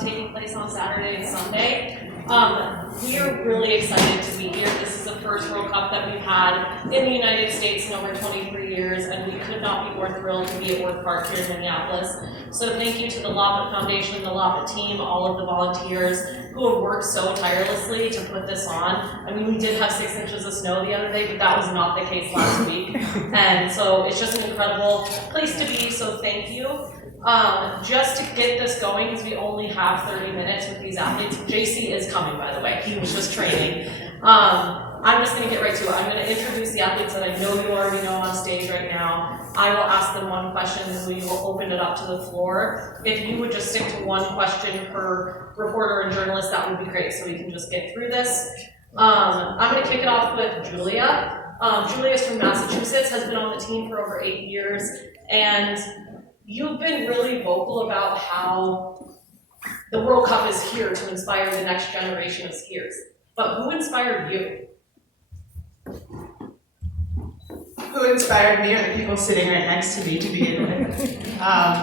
taking place on Saturday and Sunday. We are really excited to be here. This is the first World Cup that we've had in the United States in over 23 years, and we could not be more thrilled to be at Wirth Park here in Minneapolis. So thank you to the Loppet Foundation, the Loppet team, all of the volunteers who have worked so tirelessly to put this on. I mean, we did have 6 inches of snow the other day, but that was not the case last week. And so it's just an incredible place to be, so thank you. Just to get this going, because we only have 30 minutes with these athletes. Jessie is coming, by the way. He was just training. I'm just going to get right to it. I'm going to introduce the athletes that I know you already know on stage right now. I will ask them one question, and we will open it up to the floor. If you would just stick to one question per reporter and journalist, that would be great, so we can just get through this. I'm going to kick it off with Julia. Julia is from Massachusetts, has been on the team for over 8 years, and you've been really vocal about how the World Cup is here to inspire the next generation of skiers. But who inspired you? Who inspired me are the people sitting right next to me to begin with.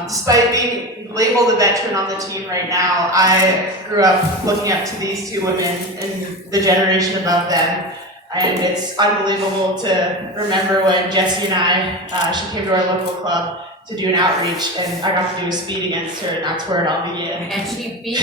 Despite being labeled a veteran on the team right now, I grew up looking up to these 2 women and the generation above them. And it's unbelievable to remember when Jessie and I, she came to our local club to do an outreach, and I got to do a speed against her, and that's where it all began. And she beat me.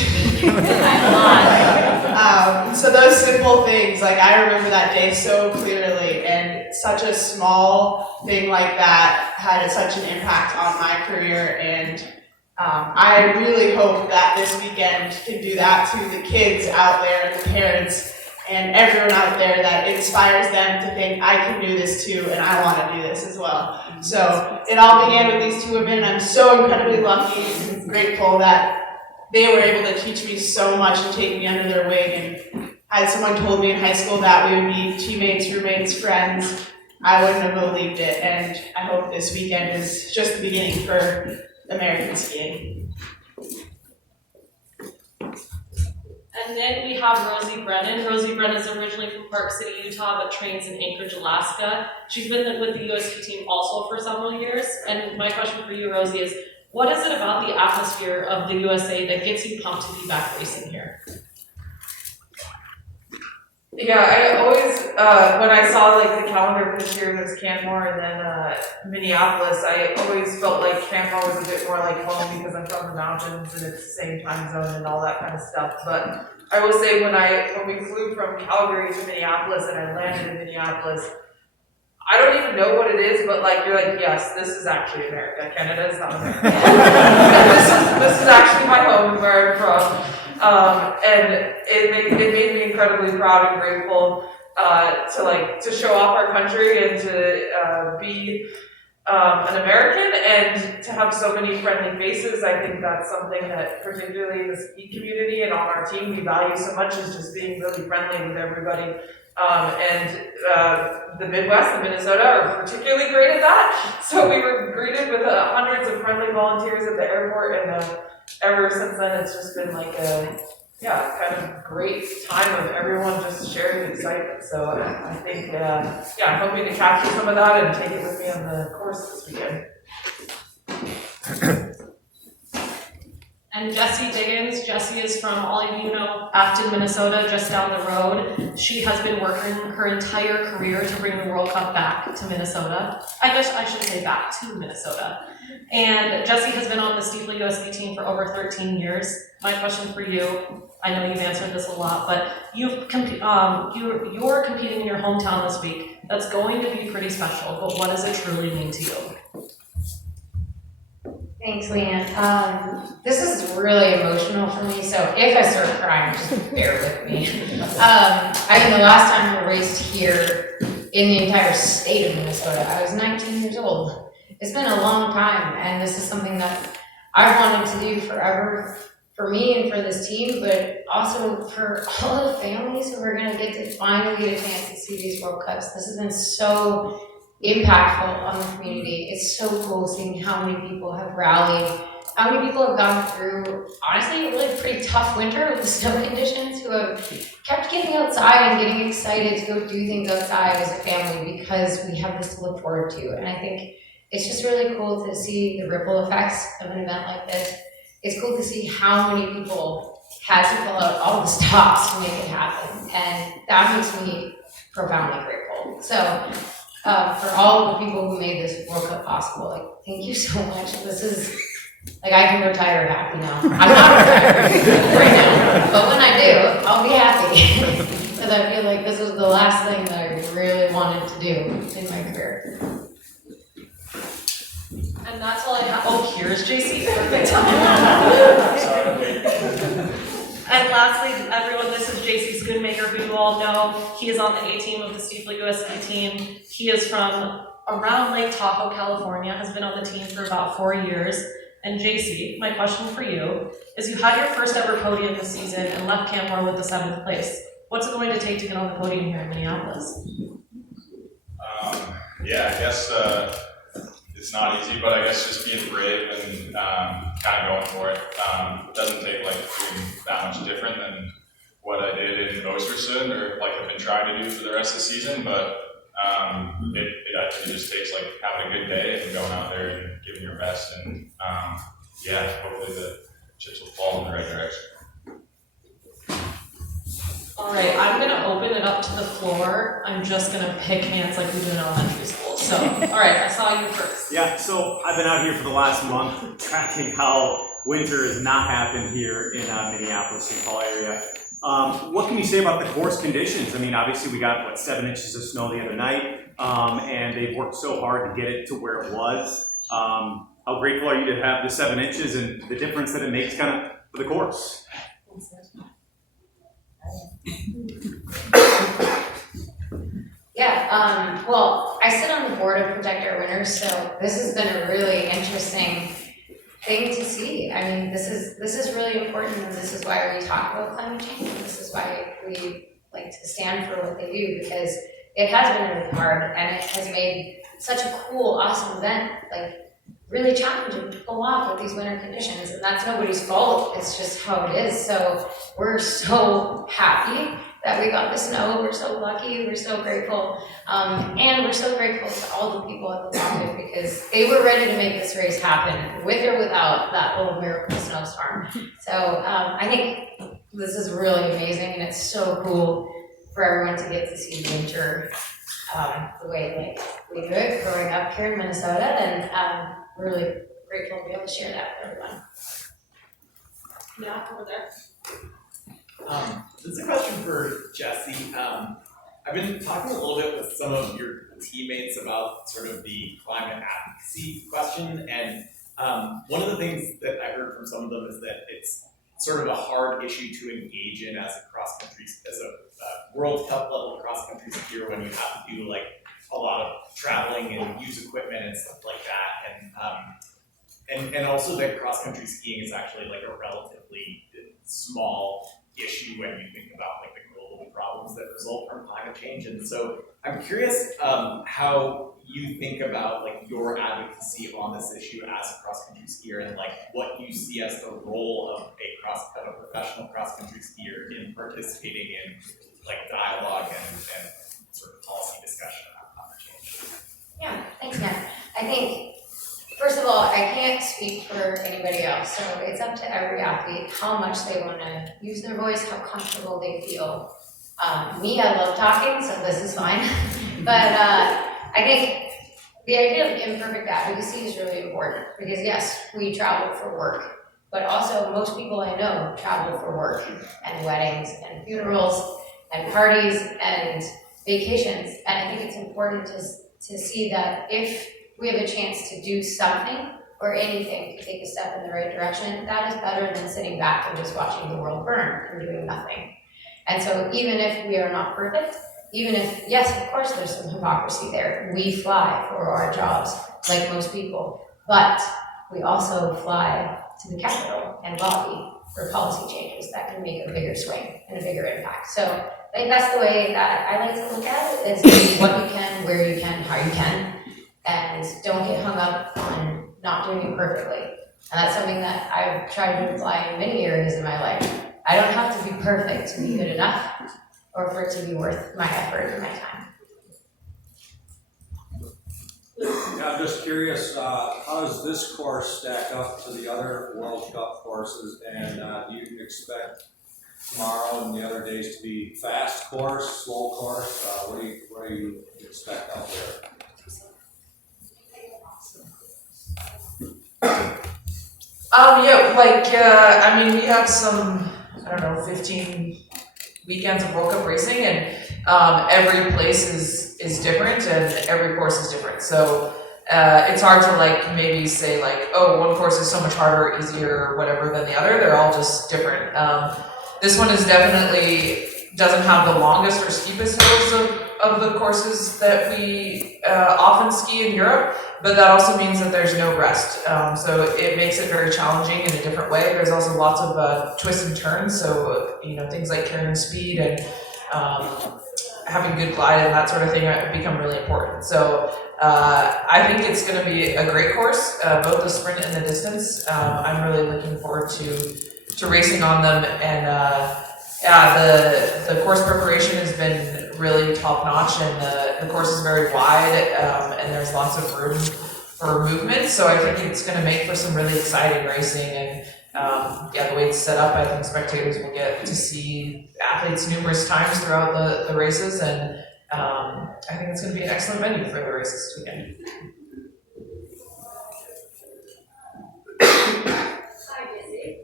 So those simple things, like I remember that day so clearly, and such a small thing like that had such an impact on my career, and I really hope that this weekend can do that to the kids out there and the parents and everyone out there, that inspires them to think, I can do this too, and I want to do this as well. So it all began with these 2 women. I'm so incredibly lucky and grateful that they were able to teach me so much and take me under their wing. And had someone told me in high school that we would be teammates, roommates, friends, I wouldn't have believed it. And I hope this weekend is just the beginning for American skiing. And then we have Rosie Brennan. Rosie Brennan is originally from Park City, Utah, but trains in Anchorage, Alaska. She's been with the U.S.A. team also for several years. And my question for you, Rosie, is what is it about the atmosphere of the U.S.A. that gets you pumped to be back racing here? Yeah, I always, when I saw like the calendar this year, there's Canmore and then Minneapolis, I always felt like Canmore was a bit more like home because I'm from the mountains and it's the same time zone and all that kind of stuff. But I will say when we flew from Calgary to Minneapolis and I landed in Minneapolis, I don't even know what it is, but like you're like, yes, this is actually America. Canada is not America. this is actually my home, where I'm from. And it made me incredibly proud and grateful to show off our country and to be an American and to have so many friendly faces. I think that's something that particularly in the ski community and on our team we value so much, is just being really friendly with everybody. The Midwest and Minnesota are particularly great at that. So we were greeted with hundreds of friendly volunteers at the airport, and ever since then it's just been like a kind of great time of everyone just sharing excitement. So I think I'm hoping to capture some of that and take it with me on the course this weekend. And Jessie Diggins. Jessie is from, all of you know, Afton, Minnesota, just down the road. She has been working her entire career to bring the World Cup back to Minnesota. I guess I should say back to Minnesota. And Jessie has been on the Steeple U.S.A. team for over 13 years. My question for you, I know you've answered this a lot, but you're competing in your hometown this week. That's going to be pretty special, but what does it truly mean to you? Thanks, Leanne. This is really emotional for me, so if I start crying, just bear with me. I mean, the last time I raced here in the entire state of Minnesota, I was 19 years old. It's been a long time, and this is something that I've wanted to do forever, for me and for this team, but also for all the families who are going to get to finally get a chance to see these World Cups. This has been so impactful on the community. It's so cool seeing how many people have rallied, how many people have gone through, honestly, a really pretty tough winter with the snow conditions, who have kept getting outside and getting excited to go do things outside as a family because we have this to look forward to. And I think it's just really cool to see the ripple effects of an event like this. it's cool to see how many people had to pull out all the stops to make it happen, and that makes me profoundly grateful. So, for all of the people who made this World Cup possible, like, thank you so much. This is, like, I can retire happy now. I'm not retired right now, but when I do, I'll be happy. Because I feel like this was the last thing that I really wanted to do in my career. And that's all I have. Oh, here's JC. Perfect. And lastly, everyone, this is JC Schoonmaker, who you all know. He is on the A team of the Steeply U.S.A. team. He is from around Lake Tahoe, California, has been on the team for about 4 years. And JC, my question for you is, you had your first ever podium this season and left Canmore with the 7th place. What's it going to take to get on the podium here in Minneapolis? Yeah, I guess it's not easy, but I guess just being brave and kind of going for it. It doesn't take like doing that much different than what I did in Ostersund, or like I've been trying to do for the rest of the season, but it actually just takes like having a good day and going out there and giving your best, and yeah, hopefully the chips will fall in the right direction. All right, I'm gonna open it up to the floor. I'm just gonna pick hands like we do in elementary school. So, all right, I saw you first. Yeah, so I've been out here for the last month tracking how winter has not happened here in Minneapolis, St. Paul area. What can you say about the course conditions? I mean, obviously we got, 7 inches of snow the other night, and they've worked so hard to get it to where it was. How grateful are you to have the 7 inches and the difference that it makes kind of for the course? Yeah, well, I sit on the board of Protect Our Winners, so this has been a really interesting thing to see. I mean, this is really important, and this is why we talk about climate change, and this is why we like to stand for what they do, because it has been really hard, and it has made such a cool, awesome event, like really challenging to pull off with these winter conditions, and that's nobody's fault, it's just how it is. So we're so happy that we got the snow, we're so lucky, we're so grateful, and we're so grateful to all the people at the pocket, because they were ready to make this race happen, with or without that little miracle snowstorm. So I think this is really amazing, and it's so cool for everyone to get to see winter the way like we do it growing up here in Minnesota, and we're really grateful to be able to share that with everyone. Yeah, over there. This is a question for Jessie. I've been talking a little bit with some of your teammates about sort of the climate advocacy question, and one of the things that I heard from some of them is that it's sort of a hard issue to engage in as a cross-country, as a World Cup level cross-country skier, when you have to do like a lot of traveling and use equipment and stuff like that, and also that cross-country skiing is actually like a relatively small issue when you think about like the global problems that result from climate change. And so I'm curious how you think about like your advocacy on this issue as a cross-country skier, and like what you see as the role of a professional cross-country skier in participating in like dialogue and sort of policy discussion about climate change. Yeah, thanks, Matt. I think, first of all, I can't speak for anybody else, so it's up to every athlete how much they want to use their voice, how comfortable they feel. Me, I love talking, so this is fine. But I think the idea of imperfect advocacy is really important, because yes, we travel for work, but also most people I know travel for work and weddings and funerals and parties and vacations. And I think it's important to see that if we have a chance to do something or anything to take a step in the right direction, that is better than sitting back and just watching the world burn and doing nothing. And so even if we are not perfect, even if, yes, of course there's some hypocrisy there. We fly for our jobs like most people, but we also fly to the Capitol and lobby for policy changes that can make a bigger swing and a bigger impact. So I think that's the way that I like to look at it, is what you can, where you can, how you can, and don't get hung up on not doing it perfectly. And that's something that I've tried to apply in many areas in my life. I don't have to be perfect to be good enough, or for it to be worth my effort and my time. Yeah, I'm just curious, how does this course stack up to the other World Cup courses? And do you expect tomorrow and the other days to be fast course, slow course? What do you expect out there? I mean, we have some, 15 weekends of World Cup racing, and every place is different, and every course is different. So it's hard to maybe say oh, one course is so much harder, easier, or whatever than the other. They're all just different. This one is definitely doesn't have the longest or steepest hills of the courses that we often ski in Europe, but that also means that there's no rest. So it makes it very challenging in a different way. There's also lots of twists and turns, so things like Kern speed and having good glide and that sort of thing become really important. So I think it's going to be a great course, both the sprint and the distance. I'm really looking forward to racing on them, and the course preparation has been really top notch, and the course is very wide, and there's lots of room for movement. So I think it's going to make for some really exciting racing, and the way it's set up, I think spectators will get to see athletes numerous times throughout the races, and I think it's going to be an excellent venue for the races this weekend. Hi, Jessie.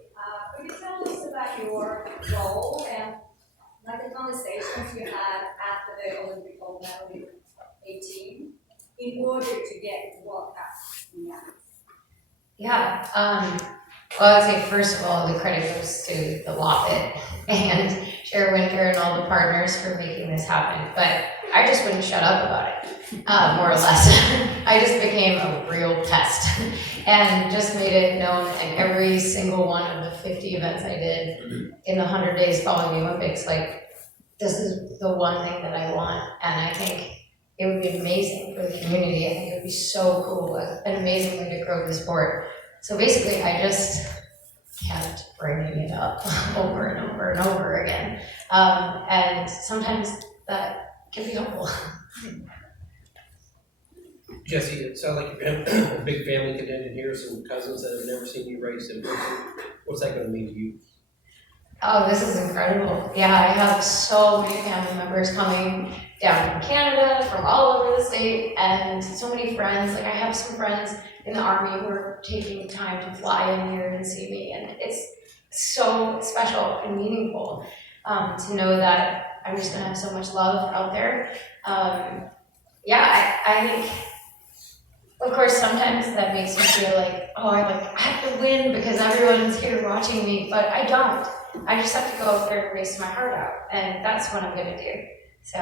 Could you tell us about your role and the conversations you had after the Olympic gold medal in 2018 in order to get World Cup? Yeah, well, I'd say first of all, the credit goes to the Loppet and Winter and all the partners for making this happen. But I just wouldn't shut up about it, more or less. I just became a real pest and just made it known in every single one of the 50 events I did in the 100 days following the Olympics. This is the one thing that I want, and I think it would be amazing for the community. I think it would be so cool, an amazing way to grow the sport. So basically, I just kept bringing it up over and over and over again. And sometimes that can be helpful. Jessie, it sounds like you have a big family contingent here, some cousins that have never seen you race in person. What's that going to mean to you? Oh, this is incredible. Yeah, I have so many family members coming down from Canada, from all over the state, and so many friends. I have some friends in the Army who are taking time to fly in here and see me, and it's so special and meaningful to know that I'm just gonna have so much love out there. I think, of course, sometimes that makes me feel I have to win because everyone's here watching me, but I don't. I just have to go out there and race my heart out, and that's what I'm gonna do. So,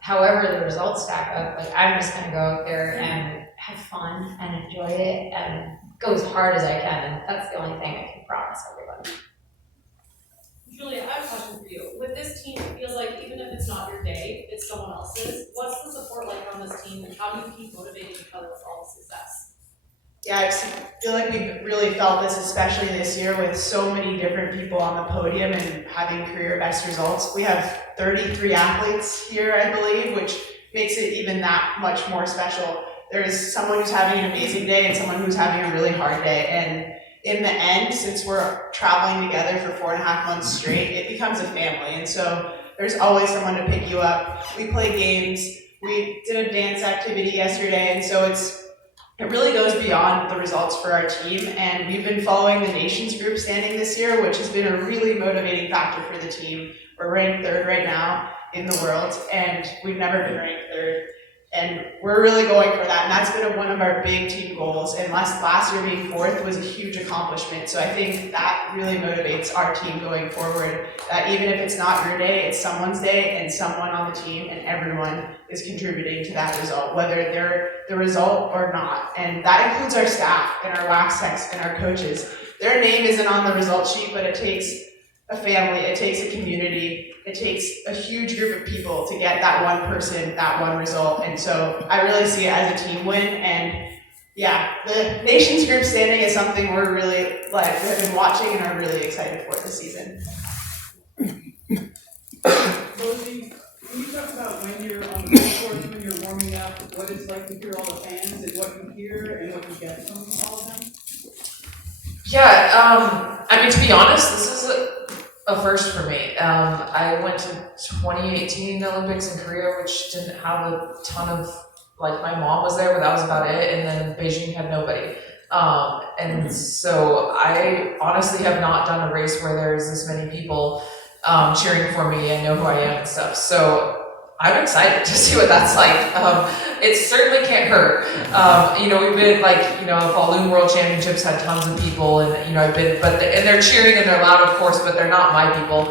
however the results stack up, I'm just gonna go out there and have fun and enjoy it and go as hard as I can, and that's the only thing I can promise everybody. Julia, I have a question for you. With this team, it feels like even if it's not your day, it's someone else's. What's the support like on this team, and how do you keep motivating each other with all the success? Yeah, I feel like we've really felt this, especially this year with so many different people on the podium and having career best results. We have 33 athletes here, I believe, which makes it even that much more special. There's someone who's having an amazing day and someone who's having a really hard day. And in the end, since we're traveling together for 4.5 months straight, it becomes a family. And so there's always someone to pick you up. We play games. We did a dance activity yesterday, and so it really goes beyond the results for our team, and we've been following the nations group standing this year, which has been a really motivating factor for the team. We're ranked 3rd right now in the world, and we've never been ranked 3rd. And we're really going for that, and that's been one of our big team goals. And last year being 4th was a huge accomplishment. So I think that really motivates our team going forward, that even if it's not your day, it's someone's day, and someone on the team and everyone is contributing to that result, whether they're the result or not. And that includes our staff and our wax techs and our coaches. Their name isn't on the result sheet, but it takes a family, it takes a community, it takes a huge group of people to get that one person, that one result. And so I really see it as a team win. And yeah, the nations group standing is something we're really we have been watching and are really excited for this season. Rosie, can you talk about when you're on the course, when you're warming summing up what it's like to hear all the fans and what you hear and what you get from all of them? Yeah, I mean, to be honest, this is a first for me. I went to 2018 Olympics in Korea, which didn't have a ton of, like, my mom was there, but that was about it, and then Beijing had nobody. And so I honestly have not done a race where there's this many people cheering for me and know who I am and stuff. So I'm excited to see what that's like. It certainly can't hurt. You know, we've been like, you know, Falloon World Championships had tons of people, and you know, I've been, and they're cheering and they're loud, of course, but they're not my people.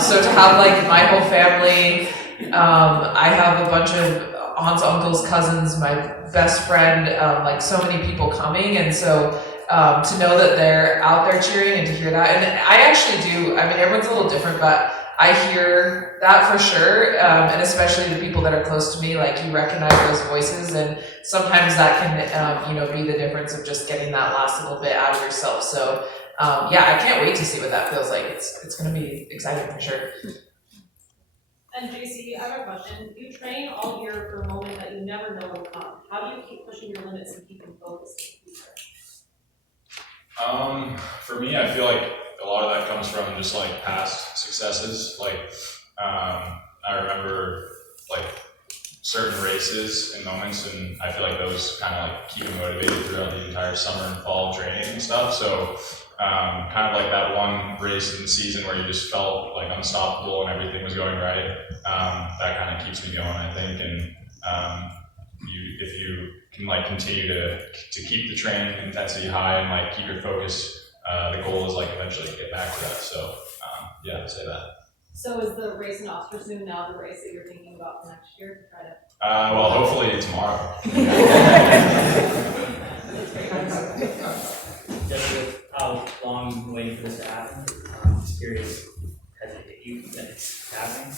So to have like my whole family, I have a bunch of aunts, uncles, cousins, my best friend, like so many people coming, and so to know that they're out there cheering and to hear that, and I actually do. I mean, everyone's a little different, but I hear that for sure, and especially the people that are close to me, like you recognize those voices, and sometimes that can, you know, be the difference of just getting that last little bit out of yourself. So, yeah, I can't wait to see what that feels like. It's going to be exciting for sure. And Jessie, I have a question. You train all year for a moment that you never know will come. How do you keep pushing your limits and keeping focused in the future? For me, I feel like a lot of that comes from just like past successes. Like, I remember like certain races and moments, and I feel like those kind of like keep me motivated throughout the entire summer and fall training and stuff. So, kind of like that one race in the season where you just felt like unstoppable and everything was going right. That kind of keeps me going, I think. And if you can like continue to keep the training intensity high and like keep your focus, the goal is like eventually to get back to that. So yeah, I'd say that. So is the race in Ostersund now the race that you're thinking about for next year to try to? Well, hopefully tomorrow. Just how long you waiting for this to happen? I'm just curious, has it hit you that it's happening?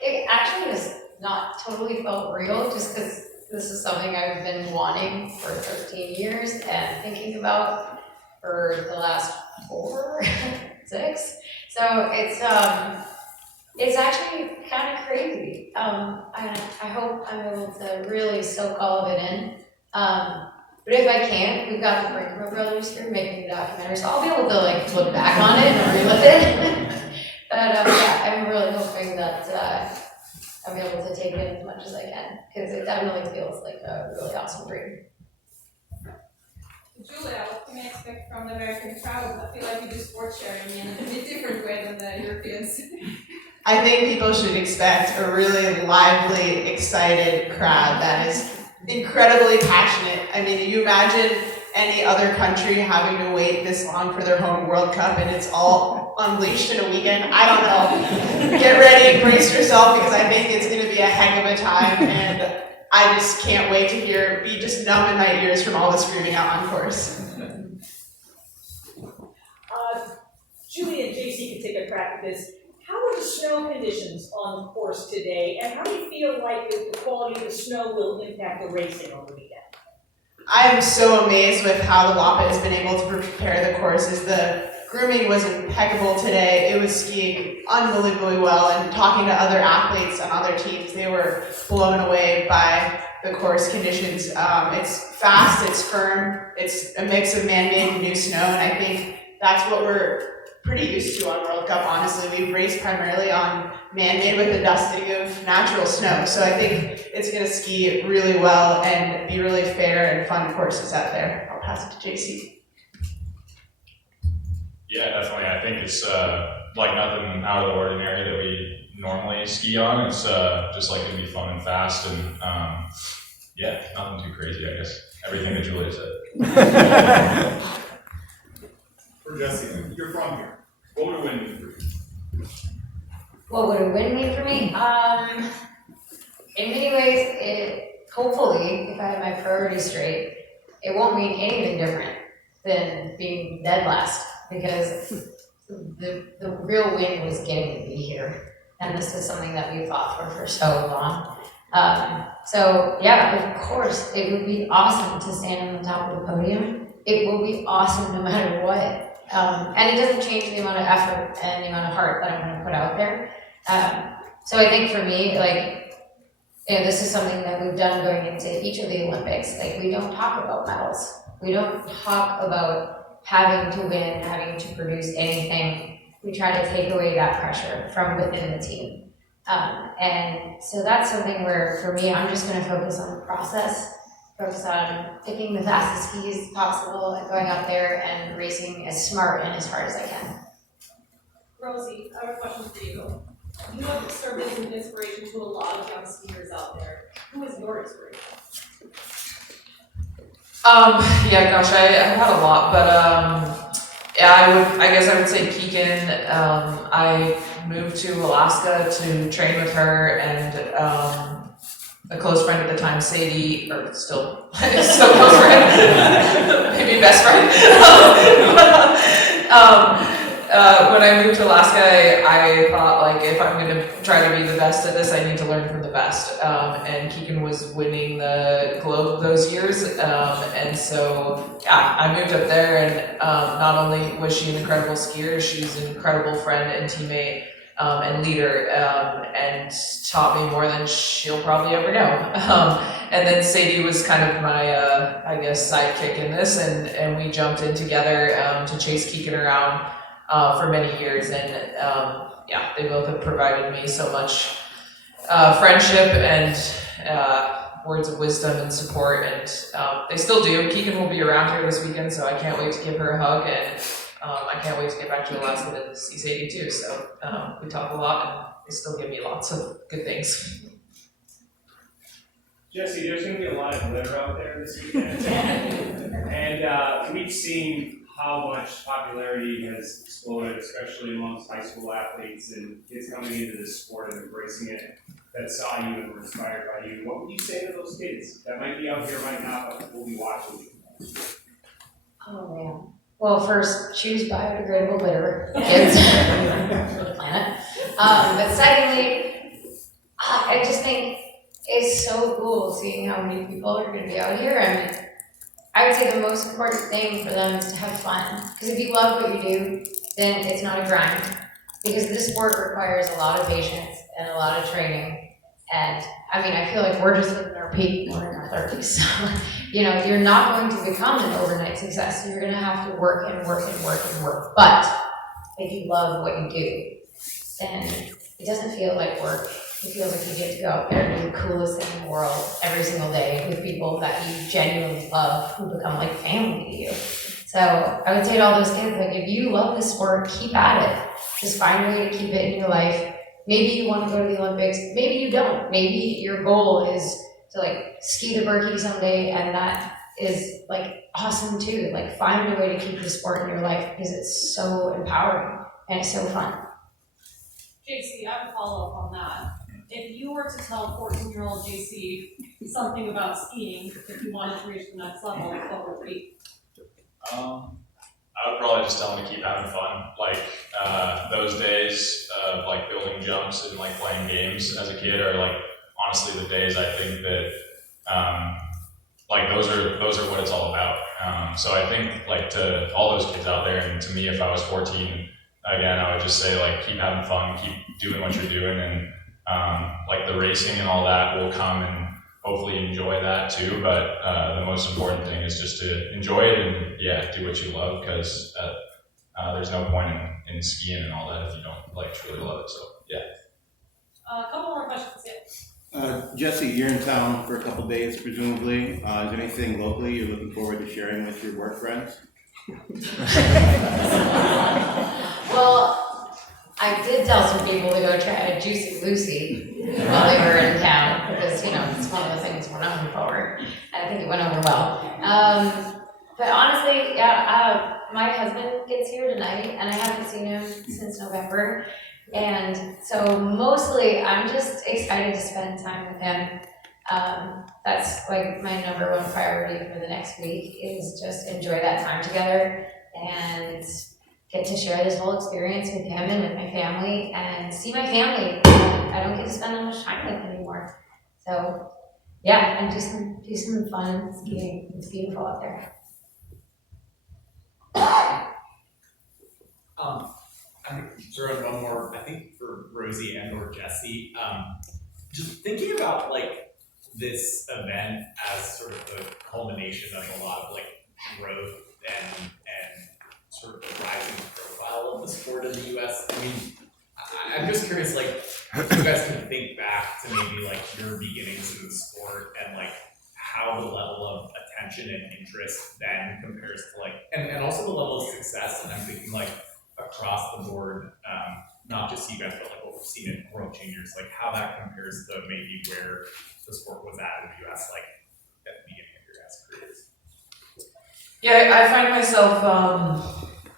It actually has not totally felt real, just because this is something I've been wanting for 13 years and thinking about for the last 4, 6. So it's actually kind of crazy. I hope I'm able to really soak all of it in. But if I can't, we've got the Brinkman brothers here making a documentary, so I'll be able to like look back on it and relive it. But yeah, I'm really hoping that I'll be able to take in as much as I can, because it definitely feels like a really awesome dream. Julia, what can I expect from the American crowd? I feel like you do sports sharing in a bit different way than the Europeans. I think people should expect a really lively, excited crowd that is incredibly passionate. I mean, you imagine any other country having to wait this long for their home World Cup and it's all unleashed in a weekend. I don't know. Get ready, brace yourself, because I think it's going to be a heck of a time, and I just can't wait to be just numb in my ears from all the screaming out on course. Julie and Jessie can take a crack at this. How are the snow conditions on the course today, and how do you feel like the quality of the snow will impact the racing on the weekend? I am so amazed with how the WAPA has been able to prepare the courses. The grooming was impeccable today. It was skiing unbelievably well, and talking to other athletes on other teams, they were blown away by the course conditions. It's fast, it's firm, it's a mix of man-made and new snow, and I think that's what we're pretty used to on World Cup, honestly. We race primarily on man-made with the dusting of natural snow, so I think it's going to ski really well and be really fair and fun courses out there. I'll pass it to JC. Yeah, definitely. I think it's like nothing out of the ordinary that we normally ski on. It's just like going to be fun and fast, and yeah, nothing too crazy, I guess. Everything that Julia said. For Jessie, you're from here. What would a win mean for you? What would a win mean for me? In many ways, hopefully, if I have my priorities straight, it won't mean anything different than being dead last, because the real win was getting to be here, and this is something that we fought for so long. So yeah, of course, it would be awesome to stand on the top of the podium. It will be awesome no matter what. And it doesn't change the amount of effort and the amount of heart that I'm going to put out there. So I think for me, like, you know, this is something that we've done going into each of the Olympics. Like, we don't talk about medals. We don't talk about having to win, having to produce anything. We try to take away that pressure from within the team. And so that's something where, for me, I'm just gonna focus on the process, focus on picking the fastest skis possible and going out there and racing as smart and as hard as I can. Rosie, I have a question for you. You have served as an inspiration to a lot of young skiers out there. Who is your inspiration? Yeah, gosh, I've had a lot, but yeah, I guess I would say Keegan. I moved to Alaska to train with her, and a close friend at the time, Sadie, or still close friend, maybe best friend. When I moved to Alaska, I thought, like, if I'm gonna try to be the best at this, I need to learn from the best. And Keegan was winning the Globe those years, and so yeah, I moved up there, and not only was she an incredible skier, she's an incredible friend and teammate and leader, and taught me more than she'll probably ever know. And then Sadie was kind of my, I guess, sidekick in this, and we jumped in together to chase Keegan around for many years, and yeah, they both have provided me so much friendship and words of wisdom and support, and they still do. Keegan will be around here this weekend, so I can't wait to give her a hug, and I can't wait to get back to Alaska to see Sadie too. So we talk a lot, and they still give me lots of good things. Jessie, there's gonna be a lot of glitter out there this weekend. And we've seen how much popularity has exploded, especially amongst high school athletes and kids coming into this sport and embracing it, that saw you and were inspired by you. What would you say to those kids that might be out here right now but will be watching you? Oh man. Well, first, choose biodegradable glitter, kids, for the planet. But secondly, I just think it's so cool seeing how many people are going to be out here. I mean, I would say the most important thing for them is to have fun. Because if you love what you do, then it's not a grind. Because this sport requires a lot of patience and a lot of training. And I mean, I feel like we're just at our peak, we're in our 30s. So, you know, you're not going to become an overnight success. You're going to have to work and work and work and work. But if you love what you do, then it doesn't feel like work. It feels like you get to go out there and do the coolest thing in the world every single day with people that you genuinely love, who become like family to you. So I would say to all those kids, like, if you love this sport, keep at it. Just find a way to keep it in your life. Maybe you want to go to the Olympics, maybe you don't. Maybe your goal is to like ski the Berkey someday, and that is like awesome too. Like, find a way to keep the sport in your life because it's so empowering and it's so fun. JC, I have a follow-up on that. If you were to tell 14-year-old JC something about skiing, if you wanted to reach the next level, what would it be? I would probably just tell them to keep having fun. Like, those days of like building jumps and like playing games as a kid are like honestly the days I think that like those are what it's all about. So I think like to all those kids out there, and to me if I was 14, again, I would just say like keep having fun, keep doing what you're doing, and like the racing and all that will come, and hopefully enjoy that too. But the most important thing is just to enjoy it and yeah, do what you love, because there's no point in skiing and all that if you don't like truly love it. So yeah. A couple more questions. Yeah. Jessie, you're in town for a couple days, presumably. Is there anything locally you're looking forward to sharing with your work friends? Well, I did tell some people to go try a Juicy Lucy while they were in town, because, you know, it's one of the things we're known for. And I think it went over well. But honestly, yeah, my husband gets here tonight, and I haven't seen him since November. And so mostly I'm just excited to spend time with him. That's like my number one priority for the next week, is just enjoy that time together and get to share this whole experience with him and with my family, and see my family I don't get to spend that much time with anymore. So yeah, and do some fun skiing. It's beautiful out there. I'm throwing one more, I think for Rosie and or Jessie. just thinking about like this event as sort of the culmination of a lot of like growth and sort of the rising profile of the sport in the U.S. I mean, I'm just curious, like, if you guys can think back to maybe like your beginnings in the sport and like how the level of attention and interest then compares to like, and also the level of success. And I'm thinking like across the board, not just you guys, but like what we've seen in World Juniors, like how that compares to maybe where the sport was at in the U.S. like at the beginning of your guys' careers. Yeah, I find myself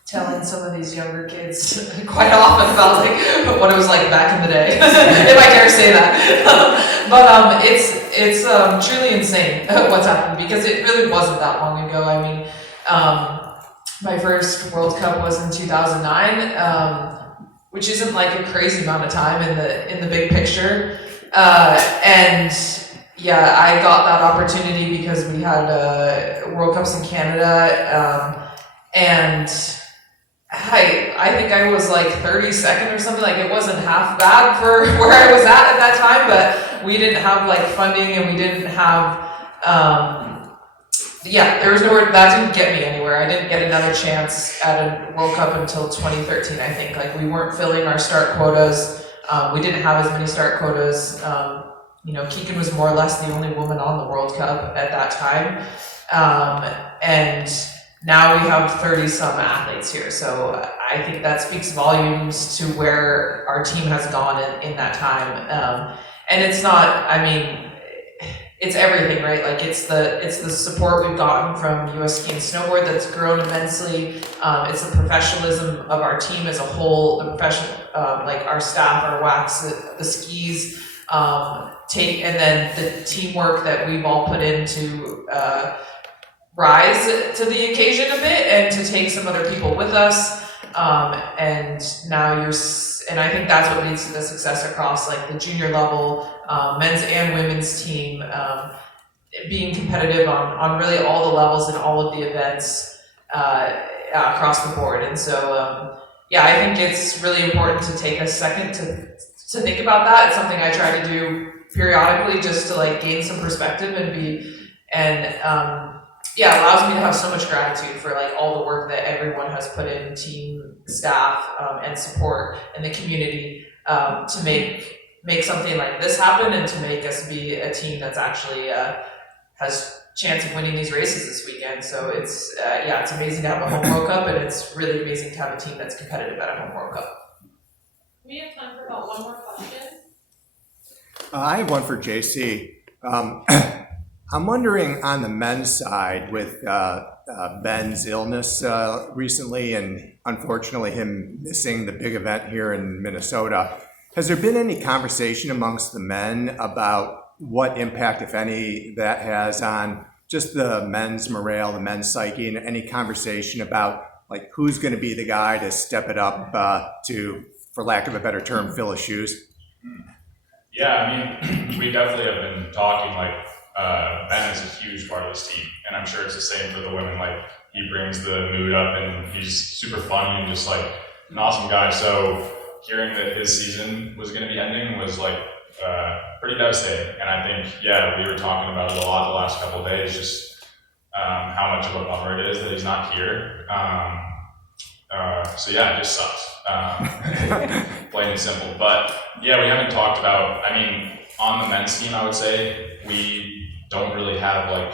telling some of these younger kids quite often about like what it was like back in the day, if I dare say that. But it's truly insane what's happened, because it really wasn't that long ago. I mean, my first World Cup was in 2009, which isn't like a crazy amount of time in the big picture. And yeah, I got that opportunity because we had World Cups in Canada, and I think I was like 32nd or something. Like, it wasn't half bad for where I was at that time, but we didn't have like funding, and we didn't have there was nowhere, that didn't get me anywhere. I didn't get another chance at a World Cup until 2013, I think. Like, we weren't filling our start quotas. We didn't have as many start quotas. You know, Keegan was more or less the only woman on the World Cup at that time. And now we have 30-some athletes here. So I think that speaks volumes to where our team has gone in that time. And it's not, I mean, it's everything, right? Like, it's the support we've gotten from U.S.A. and Snowboard that's grown immensely. It's the professionalism of our team as a whole, the professional, like our staff, our wax, the skis, and then the teamwork that we've all put in to rise to the occasion a bit, and to take some other people with us. And now and I think that's what leads to the success across like the junior level, men's and women's team, being competitive on really all the levels and all of the events across the board. And so, I think it's really important to take a second to think about that. It's something I try to do periodically, just to like gain some perspective it allows me to have so much gratitude for like all the work that everyone has put in, team, staff, and support in the community, to make something like this happen, and to make us be a team that's actually has chance of winning these races this weekend. So it's amazing to have a home World Cup, and it's really amazing to have a team that's competitive at a home World Cup. We have time for about one more question. I have one for JC. I'm wondering, on the men's side, with Ben's illness recently, and unfortunately him missing the big event here in Minnesota, has there been any conversation amongst the men about what impact, if any, that has on just the men's morale, the men's psyche, and any conversation about like who's going to be the guy to step it up to, for lack of a better term, fill his shoes? Yeah, I mean, we definitely have been talking, like, Ben is a huge part of this team, and I'm sure it's the same for the women. Like, he brings the mood up, and he's super funny and just like an awesome guy. So hearing that his season was going to be ending was like pretty devastating. And I think, we were talking about it a lot the last couple of days, just how much of a bummer it is that he's not here. It just sucks, plain and simple. But we haven't talked about, I mean, on the men's team, I would say we don't really have like,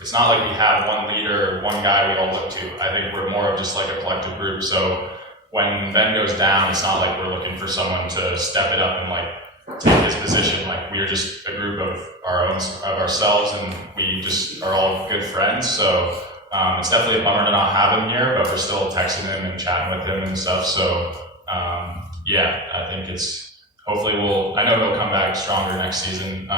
it's not like we have one leader or one guy we all look to. I think we're more of just like a collective group. So when Ben goes down, it's not like we're looking for someone to step it up and like take his position. Like, we're just a group of ourselves, and we just are all good friends. So it's definitely a bummer to not have him here, but we're still texting him and chatting with him and stuff. So I think hopefully I know he'll come back stronger next season.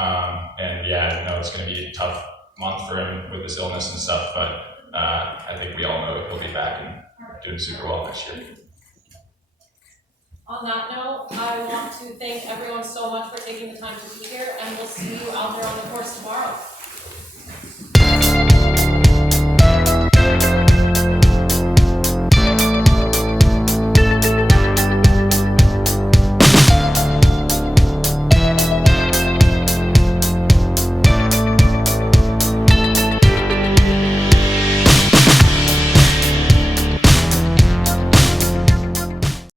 It's going to be a tough month for him with his illness and stuff, but I think we all know he'll be back and doing super well next year. On that note, I want to thank everyone so much for taking the time to be here, and we'll see you out there on the course tomorrow.